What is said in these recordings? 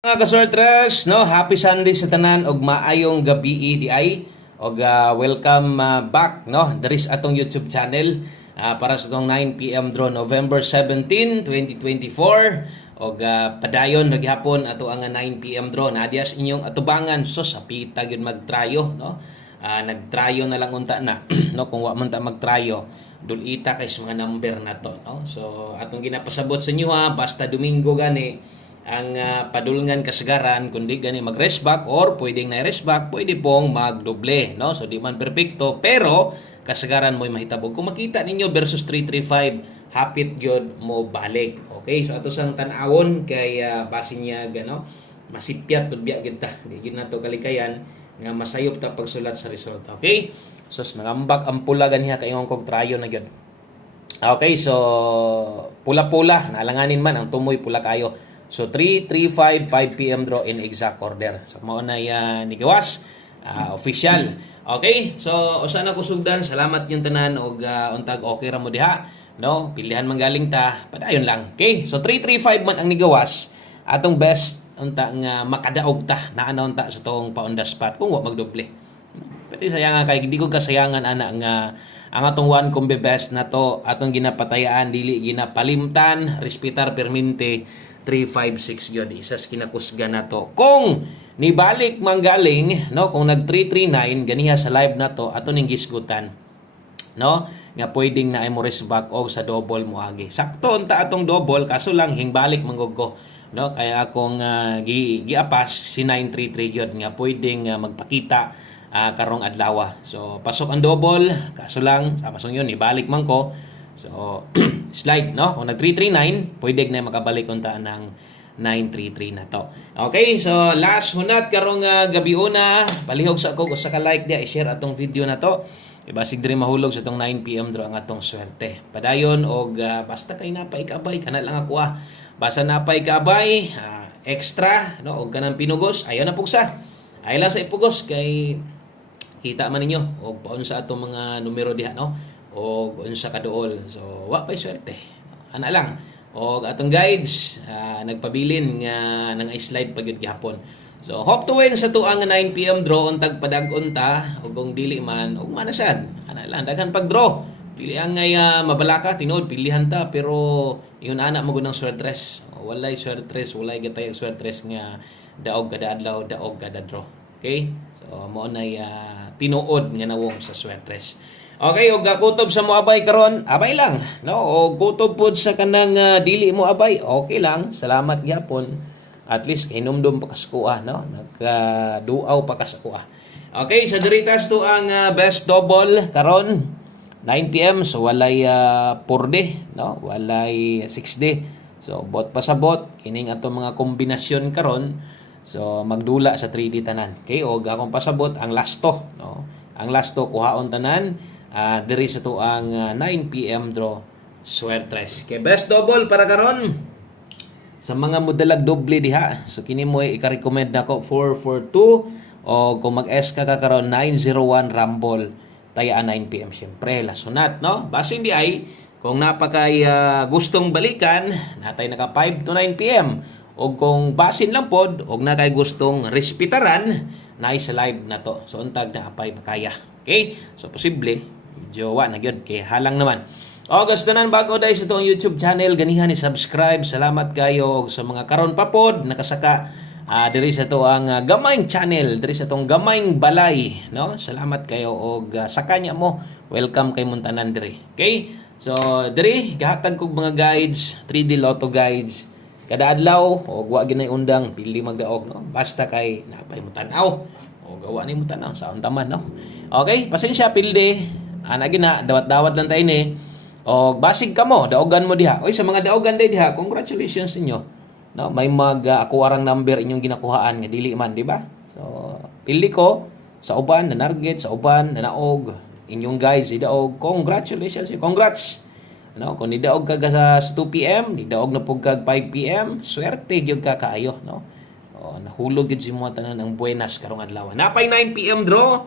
Mga kaswertres, no, happy Sunday sa tanan og maayong gabi di ay og welcome back no there is atong YouTube channel para sa tong 9 PM draw November 17, 2024 og padayon naghapon ato ang 9 PM draw nadias inyong atubangan so sa pita gyud magtrayo no. Nagtrayo na lang unta na no kung wa man ta magtrayo dulita kay mga number na to no. So atong ginapasabot sa inyo basta Domingo gani ang padulngan kasagaran kundi gani mag-rest back or pwedeng na rest back, pwede pong magdoble no. So di man perpekto pero kasagaran mo'y mahitabog. Kung makita ninyo versus 335 hapit gyud mo balik. Okay, so ato sang tan-awon kay base niya gano masipyat pud biya gyud ta. Di gyud nato kalikayan nga masayop ta pagsulat sa result. Okay? So nangambak ang pula ganiha kay kog trayo na gyud. Okay, so pula-pula nalanganin man ang tumoy pula kayo. So 3, 3, 5, 5 PM draw in exact order. So mao na nigawas official. Okay? So usa na kusugdan, salamat yung tanan og untag okay ra mo diha, no? Pilihan manggaling ta, padayon lang. Okay? So 335 man ang nigawas. Atong best unta nga makadaog ta naa na unta sa tong pa on the spot kung wa magdoble. Pati sayang kay di ko kasayangan ana nga ang atong one combi best na to atong ginapatayaan dili ginapalimtan, respetar permente 356 gyud isas kinakusga na to kung nibalik manggaling no kung nag 339 ganiha sa live na to ato ning gisgutan no nga pwedeng na ay mo rest back og sa double mo agi sakto unta atong double kaso lang hingbalik manggugko no kaya akong giapas si 933 gyud nga pwedeng magpakita karong adlaw so pasok ang double kaso lang sa pasong yun ibalik man ko. So, slide, no? Kung nag-339, pwede na makabalik unta ng 933 na to. Okay, so last hunat karong gabi una, palihog sa ako usa ka like dia i-share atong video na to. Ibasig diri mahulog sa tong 9 PM draw ang atong swerte. Padayon og basta kay napay kabay kana lang ako Basta napay kabay, extra, no? Og kanang pinugos, ayo na pugsa. Ay lang sa ipugos kay kita man ninyo og paun sa atong mga numero diha, no? O unsa kaduol so wa pay swerte ana lang og atong guides nagpabilin nga nang slide pagyud gihapon so hope to win sa tuang 9 PM draw untag padag-on ta ug kung dili man ug manasad ana lang daghan pag draw dili ang ngay mabalaka tinuod pilihan ta pero iyon ana mo gunang swertres walay swertres walay gatay swertres nga daog kada adlaw daog kada draw okay so mo nay tinuod nga nawong sa swertres. Okay, og kutob sa mo abay karon, abay lang, no? O kutob pod sa kanang dili mo abay, okay lang. Salamat gyapon. At least hinumdum pa kaskuha, no? Nagduaw pa kaskuha. Okay, sa diritas to ang best double karon 9 PM so walay 4D, no? Walay 6D. So bot pa sa bot kining ato mga kombinasyon karon. So magdula sa 3D tanan. Okay, og akong pasabot ang last to, no? Ang last to kuhaon tanan. Diri sa to ang 9 PM draw swertres. Kay best double para karon sa mga modalag doble diha. So kini mo i-recommend nako 442 o kung mag-S ka karon 901 Rumble taya 9 PM syempre lasunat no. Base di ay kung napakay gustong balikan natay naka 5 to 9 PM o kung basin lang pod og na kay gustong respetaran na sa live na to. So untag na apay makaya. Okay? So posible jowa na gyud kay halang naman. O gusto nan bago dai sa tong YouTube channel ganihan ni subscribe. Salamat kayo sa mga karon pa pod nakasaka diri sa to ang gamayng channel, diri sa tong gamayng balay, no? Salamat kayo og sa kanya mo. Welcome kay muntanan diri. Okay? So diri gahatag kog mga guides, 3D Lotto guides. Kada adlaw og wa ginay undang pili magdaog, no? Basta kay napay mo tan-aw. O gawa ni mo tan-aw sa untaman, no? Okay, pasensya pilde. Gina dawat-dawat lang tayo ni. O basig ka mo, daogan mo diha. Oy sa mga daogan day diha, congratulations inyo. No, may akuarang number inyong ginakuhaan nga dili man, di ba? So, pili ko sa uban na narget, sa uban na naog inyong guys, idaog. Congratulations, congrats. No, kung nidaog ka sa 2 PM, nidaog na pug kag 5 PM, swerte gyud ka kaayo, no? O nahulog gyud si mo tanan ang buenas karong adlaw. Napay 9 PM draw.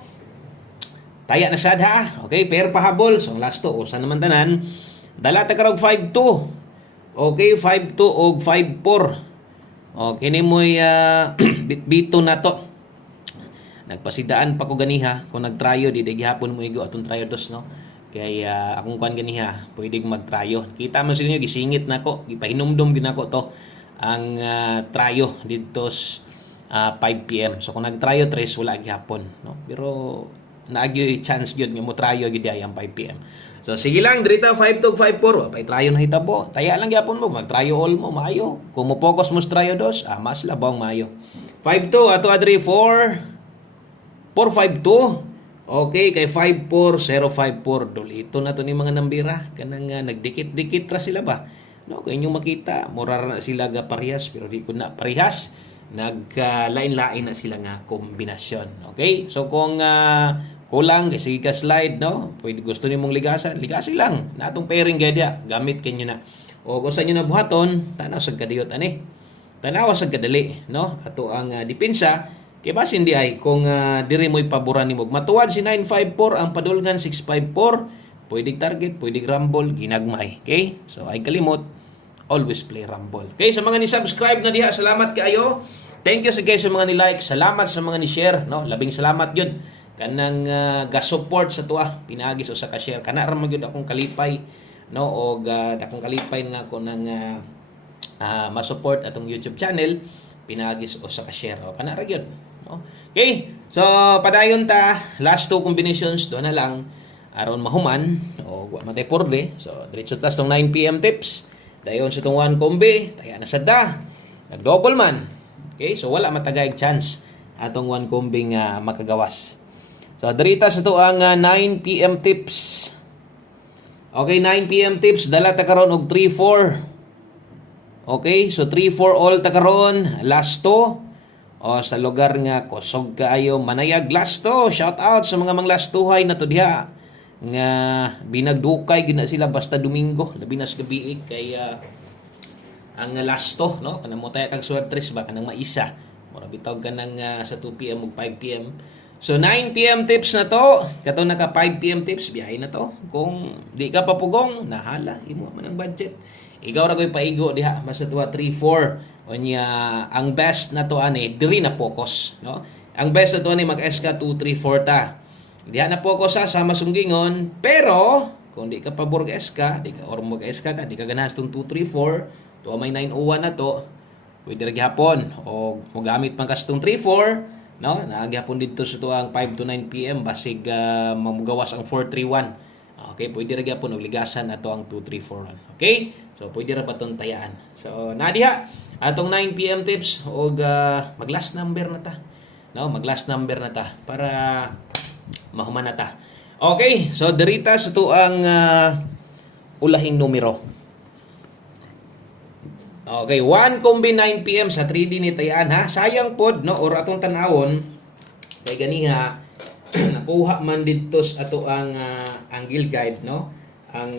Taya na sad ha. Okay, pair pahabol. So last to, usa naman tanan. Dala ta karog 5-2. Okay, 5-2 og 5-4. O kini mo'y bitbito na to. Nagpasidaan pa ko ganiha kung nagtrayo di gihapon mo igo atong trayo dos no. Kay akong kuan ganiha, pwede magtrayo. Kita man sa inyo gisingit nako, gipahinumdum gid nako to ang trayo didto 5 PM. So kung nagtrayo 3 wala gihapon no. Pero naagyo chance gyud nga mo trayo gid ay ang 5 PM. So sige lang dirita 5254 pay trayo na hitabo. Taya lang gyapon mo magtrayo all mo maayo. Kung mo focus mo sa trayo dos, mas labang maayo. 52 ato adri 452. Okay, kay 54054 dulito na to ni mga nambira kanang nagdikit-dikit ra sila ba. No, kay inyong makita, mura na sila ga parehas pero di ko na parehas. Naglain-lain na sila nga kombinasyon. Okay? So kung kulang kasi ka slide no, pwede gusto nimong ligasan, ligasi lang. Natong pairing gadya, gamit kanyo na. O kung sa inyo na buhaton, tanaw sa kadiyot ani. Tanaw sa kadali, no? Ato ang depensa. Kaya bas hindi ay kung diri mo'y paboran ni mo. Matuwad si 954, ang padulgan 654. Pwede target, pwede rumble, ginagmay. Okay? So ay kalimot, always play rumble. Okay? Sa mga ni-subscribe na diha, salamat kayo. Thank you sa guys sa mga ni-like. Salamat sa mga ni-share. No? Labing salamat yun. Kanang ga-support sa tuwa. Pinagis o sa ka-share. Kana ra man yun akong kalipay. No? O akong kalipay na ako ng ma-support atong YouTube channel. Pinagis o sa ka-share. O kana ra yun. No? Okay, so padayon ta last two combinations do na lang aron mahuman o wa matay porde. So diretso tas tong 9 PM tips. Dayon sa tong 1 kombi, taya na sadda. Nag-double man. Okay, so wala matagay chance atong 1 kombi nga makagawas. So dirita sa to ang 9 PM tips. Okay, 9 PM tips dala ta karon og 3-4. Okay, so 3-4 all ta karon last two. O sa lugar nga kusog kaayo manayag last to. Shout out sa mga manglastuhay na to diha nga binagdukay gina sila basta Domingo labi na sa gabi kay ang last to no kanang mo tayo kag swertres ba kanang maisa mura bitaw kanang sa 2 PM ug 5 PM. So 9 PM tips na to kato naka 5 PM tips biyahe na to. Kung di ka papugong nahala imo man ang budget. Ikaw ra koy paigo diha basta tuwa 3-4. Onya ang best na to ani diri na focus no. Ang best na to ani mag-SK 2 3 4 ta. Diha na focus sa masunggingon pero kung di ka pabor ga SK, di ka or mag-SK ka, di ka ganahan tong 2 3 4, to may 901 na to. Pwede ra gyapon o mogamit man kas tong 3 4 no. Nagyapon didto sa tuang 5 to 9 PM basig mamugawas ang 431. Okay, pwede ra gyapon og ligasan ato ang 2 3 4. Okay? So pwede ra patong tayaan. So nadiha atong 9 PM tips og mag-last number na ta. No, mag-last number na ta para mahuman na ta. Okay, so dirita sa tuang ulahing numero. Okay, 1 kombi 9 PM sa 3D ni tayaan ha. Sayang pod no or atong tanawon kay ganiha nakuha man didto ato ang angle guide no. Ang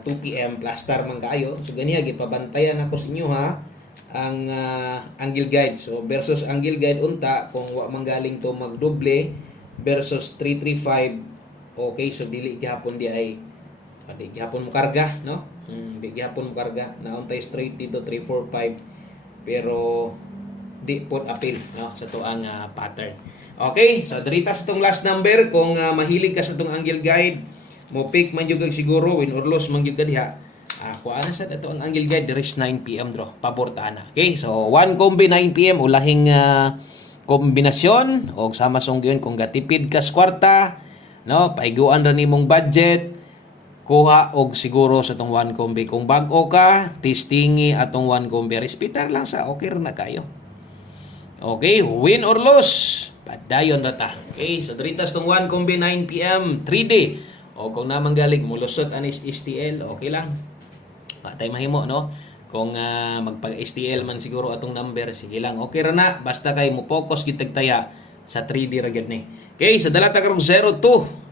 2 PM plaster man kaayo. So ganiha gipabantayan ako sa inyo ha ang angle guide. So versus angle guide unta kung wa manggaling to magdoble versus 335. Okay, so dili gihapon di ay di gihapon mo karga no. Di gihapon mo karga nauntay straight dito 345 pero di pod appeal no sa tuang pattern. Okay, so dirita sa tong last number kung mahilig ka sa tong angle guide mo pick man jud siguro win or lose man jud ka diha. Kuha na sa ito ang angle guide there is 9 PM draw pabortahan na. Okay, so 1 kombi 9 PM ulahing kombinasyon og sama sunggion kung gatipid ka sa kwarta no paiguan ra nimong budget kuha og siguro sa tong 1 kombi kung bag-o ka testingi atong 1 kombi respitar lang sa okay ra na kayo. Okay, win or lose padayon ra ta. Okay, so dritas tong 1 kombi 9 PM 3D o kung namang galing mulusot anis STL okay lang. Patay mahimo no. Kung magpag-STL man siguro atong number sige lang okay ra na basta kay mo focus gid taya sa 3D ra gyud ni. Okay, sa dala ta karong 02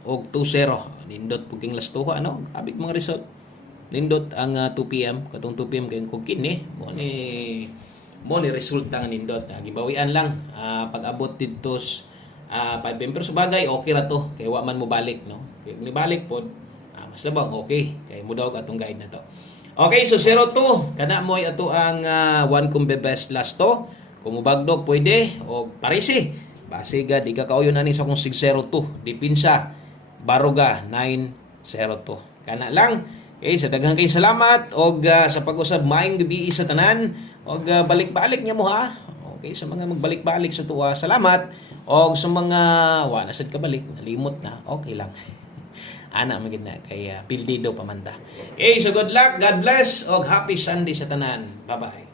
og 20. Nindot puging last tuha ano. Abik mga result. Nindot ang 2 PM katong 2 PM kay kung kini mo ni resulta nga nindot. Gibawian lang pag-abot didto 5 PM pero subagay okay ra to kay wa man mo balik no. Kay ni balik pod mas labang okay kay mo daw atong guide na to. Okay, so 0-2. Kana mo ato ang one kumbe best last to. Kung mubagdog pwede o parisi. Basiga di ka kauyon ani sa kung 6-0-2. Dipinsa Baruga 9-0-2. Kana lang. Okay, sa daghang kay salamat og sa pag-usab maayong gabi sa tanan og balik-balik niya mo ha. Okay, sa mga magbalik-balik sa tuwa, salamat. Og sa mga wala sad ka balik, nalimot na. Okay lang. Ana magid na kay pildido pamanda. Okay, so good luck, God bless og happy Sunday sa tanan. Bye-bye.